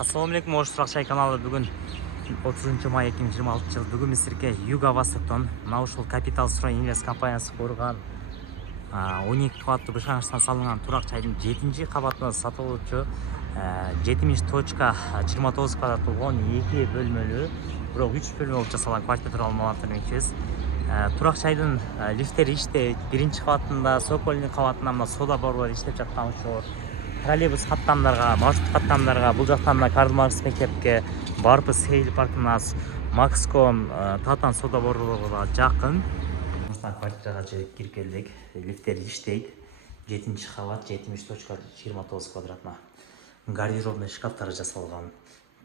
Assalamu alaikum, Ош Суракчай каналы. Бүгін 30 май 2026 жыл. Бүгін Мисирге Юга Востоктон мына ушул Capital Stroy Invest компаниясы курган 12 кабаттуу бышаныштан салынган турак жайдын 7-чи кабатына сатып алуучу 70.29 квадрат болгон 2 бөлмөлүү, бирок 3 бөлмө болуп жасалган квартира тууралуу маалыматтарды беребиз. Турак жайдын лифттери иштейт. Биринчи кабатында, сокольный кабатында мына сода борбор иштеп жаткан ошол троллейбус каттамдарга, маршрут каттамдарга, бул жактан мына Карл Маркс мектепке, Барпы Сейл паркынас, Макском, Татан сода борборго жакын. Мына квартирага кирип келдик. Лифттери иштейт. 7-чи кабат, 70.29 квадратна. Гардеробный шкафтары жасалган.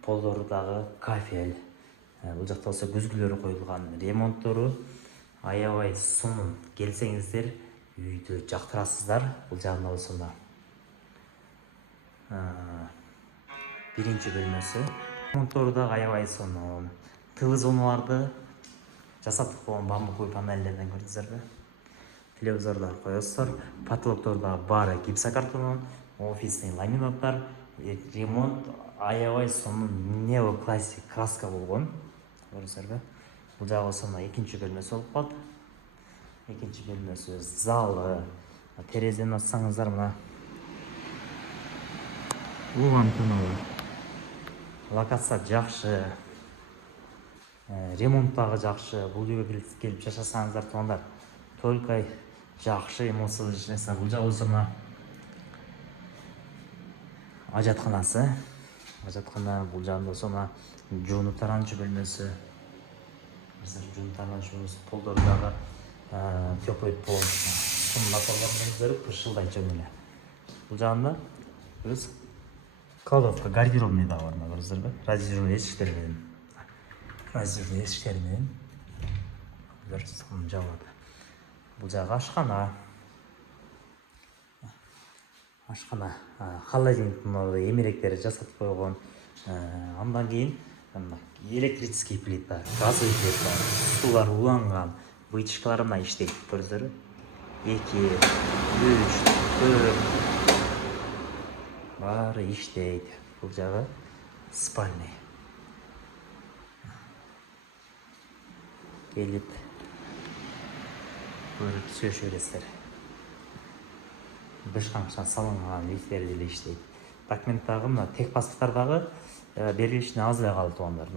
Полдору дагы кафель. Бул жакта болсо күзгүлөрү коюлган. Ремонттору аябай сонун. Келсеңиздер, үйдү жактырасыздар. Бул жагында болсо биринчи бөлмөсү. Ремонттору дагы аябай сонун. ТВ зоналарды жасатып койгон бамбуковый панелдерден көрдүңүздарбы? Телевизорлор коесуздар. Потолокторда баары гипсокартон, офисный ламинаттар. Ремонт аябай сонун неоклассик краска болгон. Көрдүңүздарбы? Бул жагы болсо экинчи бөлмөсү болуп калат. Экинчи бөлмөсү залы. Терезени ачсаңыздар мына улам тыналы. Локация жакшы. Ремонт дагы жакшы. Бул үйгө келип жашасаңыздар, туугандар, только жакшы эмоцияда жашайсыздар. Бул жагы болсо мына ажатканасы. Ажаткана бул жагында болсо мына жууну таранчу бөлмөсү. Жууну таранчу бөлмөсү, полдору дагы теплый пол. Сунда торлордун пышылдай жөнүлө. Бул жагында өз кладовка, гардеробный дагы бар, көрдүңүздөрбү? Раздельный эшиктер менен. Раздельный эшиктер менен. Жабылат. Бул жагы ашкана. Ашкана. Холодильник эмеректери жасатып койгон. Андан кийин электрический плита, газовый плита, сулар уланган. Вытяжкалар мына иштейт, көрдүңүздөрбү? 2, 3, 4 баары иштейт. Бул жагы спальный. Келип көрүп сөйлөшө бересиздер. Бышканчан салынган лифттер деле иштейт. Документтагы мына тех паспорттардагы берилишине аз эле калды, туугандар.